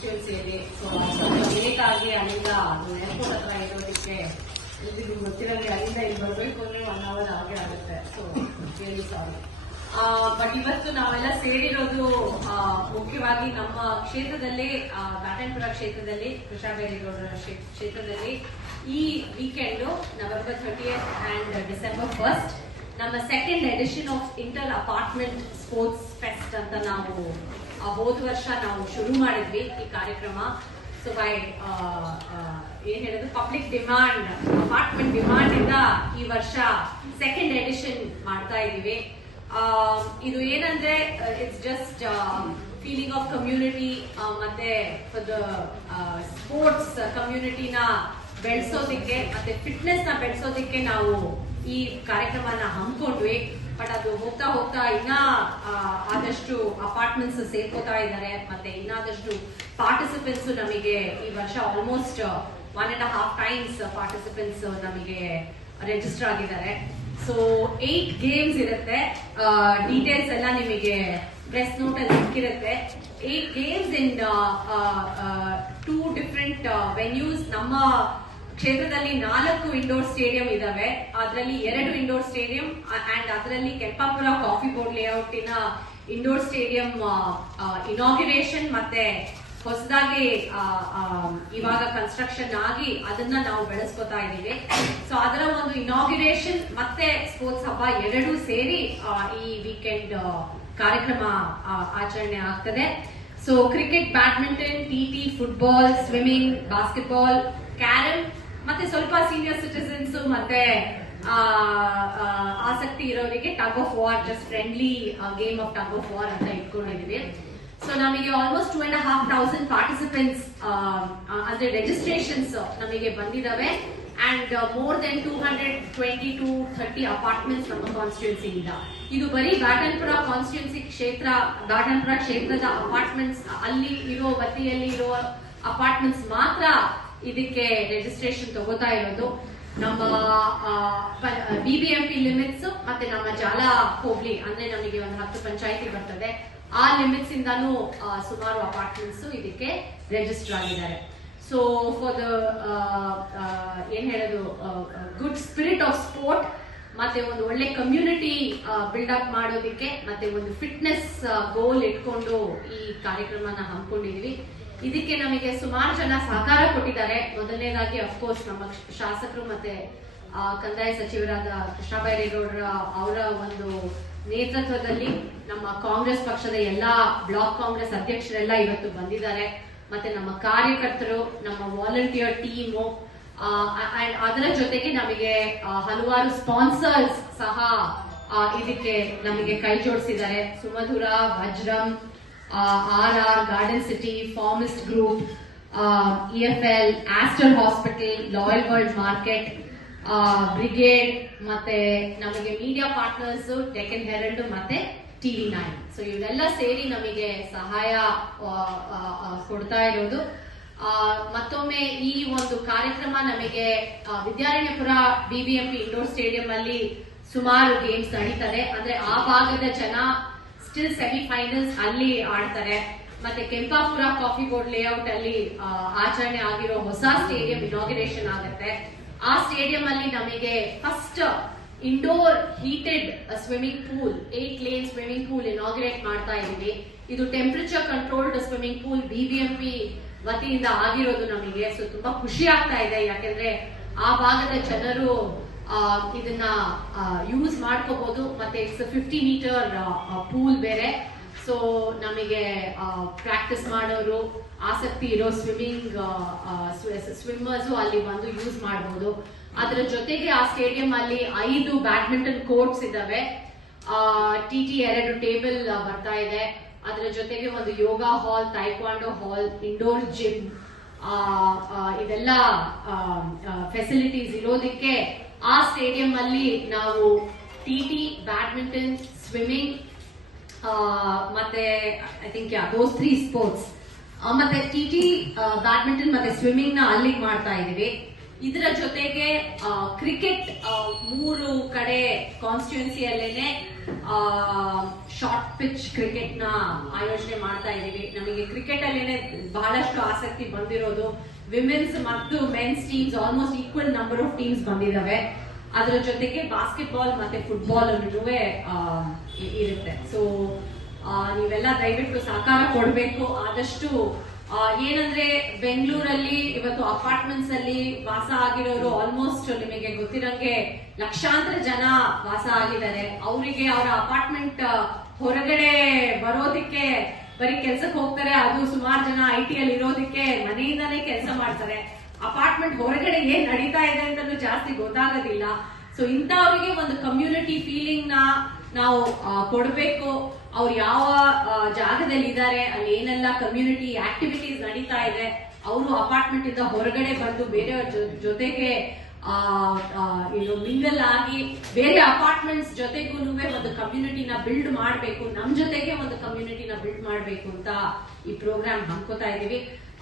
ಕಾನ್ಸ್ಟಿಟ್ಯೂನ್ಸಿಯಲ್ಲಿ. So ಸ್ವಲ್ಪ late ಆಗಿ ಅಲ್ಲಿಂದ ಏರ್ಪೋರ್ಟ್ ಹತ್ರ ಇರೋದಕ್ಕೆ ಎಲ್ರಿಗೂ ಗೊತ್ತಿರಂಗೆ ಅಲ್ಲಿಂದ ಇಲ್ಲಿ ಬರಬೇಕು ಅಂದ್ರೆ 1 hour ಆಗೇ ಆಗುತ್ತೆ. So really sorry. ಬಟ್ ಇವತ್ತು ನಾವೆಲ್ಲ ಸೇರಿರೋದು ಮುಖ್ಯವಾಗಿ ನಮ್ಮ ಕ್ಷೇತ್ರದಲ್ಲಿ, ಬ್ಯಾಟನ್ಪುರ ಕ್ಷೇತ್ರದಲ್ಲಿ, ಕೃಷ್ಣಬೈರೇಗೌಡರ ಕ್ಷೇತ್ರದಲ್ಲಿ ಈ weekend November 30th and December 1st ನಮ್ಮ second edition of inter apartment sports fest ಅಂತ ನಾವು ಹೋದ ವರ್ಷ ನಾವು ಶುರು ಮಾಡಿದ್ವಿ ಈ ಕಾರ್ಯಕ್ರಮ. ಸೊ ಬೈ ಏನ್ ಹೇಳೋದು, ಪಬ್ಲಿಕ್ ಡಿಮಾಂಡ್, ಅಪಾರ್ಟ್ಮೆಂಟ್ ಡಿಮಾಂಡ್ ಇಂದ ಈ ವರ್ಷ ಸೆಕೆಂಡ್ ಎಡಿಷನ್ ಮಾಡ್ತಾ ಇದೀವಿ. ಇದು ಏನಂದ್ರೆ it's just feeling of community ಮತ್ತೆ ಫಾರ್ ದ ಸ್ಪೋರ್ಟ್ಸ್ ಕಮ್ಯುನಿಟಿನ ಬೆಳೆಸೋದಿಕ್ಕೆ ಮತ್ತೆ ಫಿಟ್ನೆಸ್ ನ ಬೆಳೆಸೋದಿಕ್ಕೆ ನಾವು ಈ ಕಾರ್ಯಕ್ರಮನ ಹಮ್ಮಿಕೊಂಡ್ವಿ. ಬಟ್ ಅದು ಹೋಗ್ತಾ ಹೋಗ್ತಾ ಇನ್ನ ಆದಷ್ಟು ಅಪಾರ್ಟ್ಮೆಂಟ್ಸ್ ಸೇರ್ಕೋತಾ ಇದ್ದಾರೆ, ಮತ್ತೆ ಇನ್ನಾದಷ್ಟು ಪಾರ್ಟಿಸಿಪೆಂಟ್ಸ್ ನಮಗೆ ಈ ವರ್ಷ ಆಲ್ಮೋಸ್ಟ್ 1.5 times ಪಾರ್ಟಿಸಿಪೆಂಟ್ಸ್ ನಮಗೆ ರಿಜಿಸ್ಟರ್ ಆಗಿದ್ದಾರೆ. ಸೊ 8 ಗೇಮ್ಸ್ ಇರುತ್ತೆ. ಡೀಟೇಲ್ಸ್ ಎಲ್ಲ ನಿಮಗೆ ಪ್ರೆಸ್ ನೋಟ್ ಅಲ್ಲಿ ಸಿಕ್ಕಿರುತ್ತೆ. 8 ಗೇಮ್ಸ್ ಇನ್ 2 ಡಿಫರೆಂಟ್ ವೆನ್ಯೂಸ್. ನಮ್ಮ ಕ್ಷೇತ್ರದಲ್ಲಿ 4 ಇಂಡೋರ್ ಸ್ಟೇಡಿಯಂ ಇದಾವೆ. ಅದರಲ್ಲಿ 2 ಇಂಡೋರ್ ಸ್ಟೇಡಿಯಂ ಅಂಡ್ ಅದರಲ್ಲಿ ಕೆಂಪಾಪುರ ಕಾಫಿ ಬೋರ್ಡ್ ಲೇಔಟಿನ ಇಂಡೋರ್ ಸ್ಟೇಡಿಯಂ ಇನಾಗ್ಯುರೇಷನ್ ಮತ್ತೆ ಹೊಸದಾಗಿ ಇವಾಗ ಕನ್ಸ್ಟ್ರಕ್ಷನ್ ಆಗಿ ಅದನ್ನ ನಾವು ಬೆಳೆಸ್ಕೊತಾ ಇದೀವಿ. ಸೊ ಅದರ ಒಂದು ಇನಾಗ್ಯುರೇಷನ್ ಮತ್ತೆ ಸ್ಪೋರ್ಟ್ಸ್ ಹಬ್ಬ ಎರಡೂ ಸೇರಿ ಈ ವೀಕೆಂಡ್ ಕಾರ್ಯಕ್ರಮ ಆಚರಣೆ ಆಗ್ತದೆ. So cricket, badminton, TT, football, swimming, basketball, carrom ಮತ್ತೆ ಸ್ವಲ್ಪ ಸೀನಿಯರ್ ಸಿಟಿಸನ್ಸ್ ಮತ್ತೆ ಆಸಕ್ತಿ ಇರೋರಿಗೆ tug of war, just friendly game of tug of war ಅಂತ ಇಟ್ಕೊಂಡಿದೀವಿ. ಸೊ ನಮಗೆ ಆಲ್ಮೋಸ್ಟ್ 2,500 ಪಾರ್ಟಿಸಿಪೆಂಟ್ಸ್ ಅಂದ್ರೆ ರಿಜಿಸ್ಟ್ರೇಷನ್ಸ್ ನಮಗೆ ಬಂದಿದಾವೆ. And more than 220 to 30 apartments ನಮ್ಮ ಕಾನ್ಸ್ಟಿಟ್ಯೂನ್ಸಿಯಿಂದ. ಇದು ಬರೀ ಬ್ಯಾಟನ್ಪುರ ಕಾನ್ಸ್ಟಿಟ್ಯೂನ್ಸಿ ಕ್ಷೇತ್ರ, ಬ್ಯಾಟನ್ಪುರ ಕ್ಷೇತ್ರದ ಅಪಾರ್ಟ್ಮೆಂಟ್ಸ್, ಅಲ್ಲಿ ಇರೋ ಬತ್ತಿಯಲ್ಲಿ ಇರೋ ಅಪಾರ್ಟ್ಮೆಂಟ್ಸ್ ಮಾತ್ರ ಇದಕ್ಕೆ ರಿಜಿಸ್ಟ್ರೇಷನ್ ತಗೋತಾ ಇರೋದು. ನಮ್ಮ BBMP ಲಿಮಿಟ್ಸ್ ಮತ್ತೆ ನಮ್ಮ ಜಾಲ ಹೋಗ್ಲಿ ಅಂದ್ರೆ ನಮಗೆ ಒಂದು 10 ಪಂಚಾಯಿತಿ ಬರ್ತದೆ. ಆ ಲಿಮಿಟ್ಸ್ ಇಂದಾನು ಸುಮಾರು ಅಪಾರ್ಟ್ಮೆಂಟ್ಸ್ ಇದಕ್ಕೆ ರಿಜಿಸ್ಟರ್ ಆಗಿದ್ದಾರೆ. ಸೊ ಫಾರ್ ದ ಏನ್ ಹೇಳೋದು, ಗುಡ್ ಸ್ಪಿರಿಟ್ ಆಫ್ ಸ್ಪೋರ್ಟ್ ಮತ್ತೆ ಒಂದು ಒಳ್ಳೆ ಕಮ್ಯುನಿಟಿ ಬಿಲ್ಡಪ್ ಮಾಡೋದಿಕ್ಕೆ ಮತ್ತೆ ಒಂದು ಫಿಟ್ನೆಸ್ ಗೋಲ್ ಇಟ್ಕೊಂಡು ಈ ಕಾರ್ಯಕ್ರಮನ ಹಮ್ಮಿಕೊಂಡಿದೀವಿ. ಇದಕ್ಕೆ ನಮಗೆ ಸುಮಾರು ಜನ ಸಹಕಾರ ಕೊಟ್ಟಿದ್ದಾರೆ. ಮೊದಲನೇದಾಗಿ ಅಫ್ಕೋರ್ಸ್ ನಮ್ಮ ಶಾಸಕರು ಮತ್ತೆ ಕಂದಾಯ ಸಚಿವರಾದ ಕೃಷ್ಣಬೈರೇಗೌಡರ ಅವರ ಒಂದು ನೇತೃತ್ವದಲ್ಲಿ ನಮ್ಮ ಕಾಂಗ್ರೆಸ್ ಪಕ್ಷದ ಎಲ್ಲಾ ಬ್ಲಾಕ್ ಕಾಂಗ್ರೆಸ್ ಅಧ್ಯಕ್ಷರೆಲ್ಲ ಇವತ್ತು ಬಂದಿದ್ದಾರೆ. ಮತ್ತೆ ನಮ್ಮ ಕಾರ್ಯಕರ್ತರು, ನಮ್ಮ ವಾಲಂಟಿಯರ್ ಟೀಮು, ಅಂಡ್ ಅದರ ಜೊತೆಗೆ ನಮಗೆ ಹಲವಾರು ಸ್ಪಾನ್ಸರ್ಸ್ ಸಹ ಇದಕ್ಕೆ ನಮಗೆ ಕೈ ಜೋಡಿಸಿದ್ದಾರೆ. Sumadhura, Vajram, RR, Garden City, ಫಾರ್ಮಿಸ್ಟ್ group, EFL, Aster hospital, Loyal World Market, Brigade, ಮತ್ತೆ ನಮಗೆ ಮೀಡಿಯಾ ಪಾರ್ಟ್ನರ್ಸ್ ಡೆಕ್ಕನ್ ಹೆರಲ್ಡ್ ಮತ್ತೆ TV9. ಸೊ ಇವರೆಲ್ಲ ಸೇರಿ ನಮಗೆ ಸಹಾಯ ಕೊಡ್ತಾ ಇರೋದು. ಮತ್ತೊಮ್ಮೆ ಈ ಒಂದು ಕಾರ್ಯಕ್ರಮ ನಮಗೆ ವಿದ್ಯಾರಣ್ಯಪುರ BBMP ಇಂಡೋರ್ ಸ್ಟೇಡಿಯಂ ಅಲ್ಲಿ ಸುಮಾರು ಗೇಮ್ಸ್ ನಡೀತಾರೆ. ಅಂದ್ರೆ ಆ ಭಾಗದ ಜನ ಸ್ಟಿಲ್ ಸೆಮಿಫೈನಲ್ಸ್ ಅಲ್ಲಿ ಆಡ್ತಾರೆ. ಮತ್ತೆ ಕೆಂಪಾಪುರ ಕಾಫಿ ಬೋರ್ಡ್ ಲೇಔಟ್ ಅಲ್ಲಿ ಆಚರಣೆ ಆಗಿರೋ ಹೊಸ ಸ್ಟೇಡಿಯಂ ಇನಾಗ್ಯುರೇಷನ್ ಆಗುತ್ತೆ. ಆ ಸ್ಟೇಡಿಯಂ ಅಲ್ಲಿ ನಮಗೆ first indoor heated swimming pool, 8 lane swimming pool inaugurate ಮಾಡ್ತಾ ಇದೀವಿ. ಇದು temperature controlled swimming pool BBMP ವತಿಯಿಂದ ಆಗಿರೋದು ನಮಗೆ. ಸೊ ತುಂಬಾ ಖುಷಿ ಆಗ್ತಾ ಇದೆ, ಯಾಕೆಂದ್ರೆ ಆ ಭಾಗದ ಜನರು ಇದನ್ನ ಯೂಸ್ ಮಾಡ್ಕೋಬಹುದು. ಮತ್ತೆ ಇಟ್ಸ್ 50 meter ಪೂಲ್ ಬೇರೆ. ಸೊ ನಮಗೆ ಪ್ರಾಕ್ಟೀಸ್ ಮಾಡೋರು, ಆಸಕ್ತಿ ಇರೋ ಸ್ವಿಮ್ಮರ್ಸ್ ಅಲ್ಲಿ ಬಂದು ಯೂಸ್ ಮಾಡಬಹುದು. ಅದರ ಜೊತೆಗೆ ಆ ಸ್ಟೇಡಿಯಂ ಅಲ್ಲಿ 5 ಬ್ಯಾಡ್ಮಿಂಟನ್ ಕೋರ್ಟ್ಸ್ ಇದಾವೆ. TT 2 ಟೇಬಲ್ ಬರ್ತಾ ಇದೆ. ಅದರ ಜೊತೆಗೆ ಒಂದು ಯೋಗಾ ಹಾಲ್, ಟೈಕ್ವಾಂಡೋ ಹಾಲ್, ಇಂಡೋರ್ ಜಿಮ್, ಇದೆಲ್ಲ ಫೆಸಿಲಿಟೀಸ್ ಇರೋದಕ್ಕೆ ಆ ಸ್ಟೇಡಿಯಂ ಅಲ್ಲಿ ನಾವು TT, ಬ್ಯಾಡ್ಮಿಂಟನ್, ಸ್ವಿಮ್ಮಿಂಗ್ ಮತ್ತೆ ಐ ಥಿಂಕ್ ದೋಸ್ 3 ಸ್ಪೋರ್ಟ್ಸ್ ಮತ್ತೆ TT, ಬ್ಯಾಡ್ಮಿಂಟನ್ ಮತ್ತೆ ಸ್ವಿಮ್ಮಿಂಗ್ ನ ಅಲ್ಲಿಗೆ ಮಾಡ್ತಾ ಇದೀವಿ. ಇದರ ಜೊತೆಗೆ ಕ್ರಿಕೆಟ್ 3 ಕಡೆ ಕಾನ್ಸ್ಟಿಟ್ಯೂನ್ಸಿಯಲ್ಲೇನೆ ಶಾರ್ಟ್ ಪಿಚ್ ಕ್ರಿಕೆಟ್ ನ ಆಯೋಜನೆ ಮಾಡ್ತಾ ಇದೀವಿ. ನಮಗೆ ಕ್ರಿಕೆಟ್ ಅಲ್ಲೇನೆ ಬಹಳಷ್ಟು ಆಸಕ್ತಿ ಬಂದಿರೋದು. ವಿಮೆನ್ಸ್ ಮತ್ತು men's teams almost equal number of teams ಬಂದಿದಾವೆ. ಅದರ ಜೊತೆಗೆ ಬಾಸ್ಕೆಟ್ಬಾಲ್ ಮತ್ತೆ ಫುಟ್ಬಾಲ್ ಇರುತ್ತೆ. ಸೊ ನೀವೆಲ್ಲ ದಯವಿಟ್ಟು ಸಹಕಾರ ಕೊಡ್ಬೇಕು. ಆದಷ್ಟು ಏನಂದ್ರೆ ಬೆಂಗಳೂರಲ್ಲಿ ಇವತ್ತು ಅಪಾರ್ಟ್ಮೆಂಟ್ಸ್ ಅಲ್ಲಿ ವಾಸ ಆಗಿರೋರು ಆಲ್ಮೋಸ್ಟ್ ನಿಮಗೆ ಗೊತ್ತಿರಂಗೆ ಲಕ್ಷಾಂತರ ಜನ ವಾಸ ಆಗಿದ್ದಾರೆ. ಅವರಿಗೆ ಅವರ ಅಪಾರ್ಟ್ಮೆಂಟ್ ಹೊರಗಡೆ ಬರೋದಿಕ್ಕೆ ಬರೀ ಕೆಲ್ಸಕ್ಕೆ ಹೋಗ್ತಾರೆ. ಅದು ಸುಮಾರು ಜನ IT ಅಲ್ಲಿ ಇರೋದಿಕ್ಕೆ ಮನೆಯಿಂದಾನೇ ಕೆಲಸ ಮಾಡ್ತಾರೆ. ಅಪಾರ್ಟ್ಮೆಂಟ್ ಹೊರಗಡೆ ಏನ್ ನಡೀತಾ ಇದೆ ಅಂತ ಜಾಸ್ತಿ ಗೊತ್ತಾಗೋದಿಲ್ಲ. ಸೊ ಇಂಥವ್ರಿಗೆ ಒಂದು ಕಮ್ಯುನಿಟಿ ಫೀಲಿಂಗ್ ನ ನಾವು ಕೊಡ್ಬೇಕು. ಅವ್ರು ಯಾವ ಜಾಗದಲ್ಲಿ ಇದ್ದಾರೆ, ಅಲ್ಲಿ ಏನೆಲ್ಲ ಕಮ್ಯುನಿಟಿ ಆಕ್ಟಿವಿಟೀಸ್ ನಡೀತಾ ಇದೆ, ಅವರು ಅಪಾರ್ಟ್ಮೆಂಟ್ ಇಂದ ಹೊರಗಡೆ ಬಂದು ಬೇರೆಯವ್ರ ಜೊತೆಗೆ ಮಿಂಗಲ್ ಆಗಿ ಬೇರೆ ಅಪಾರ್ಟ್ಮೆಂಟ್ಸ್ ಜೊತೆಗೂ ಒಂದು ಕಮ್ಯುನಿಟಿನ ಬಿಲ್ಡ್ ಮಾಡಬೇಕು, ನಮ್ ಜೊತೆಗೆ ಒಂದು ಕಮ್ಯುನಿಟಿನ ಬಿಲ್ಡ್ ಮಾಡಬೇಕು ಅಂತ ಈ ಪ್ರೋಗ್ರಾಮ್ ಹಮ್ಕೋತಾ ಇದೀವಿ.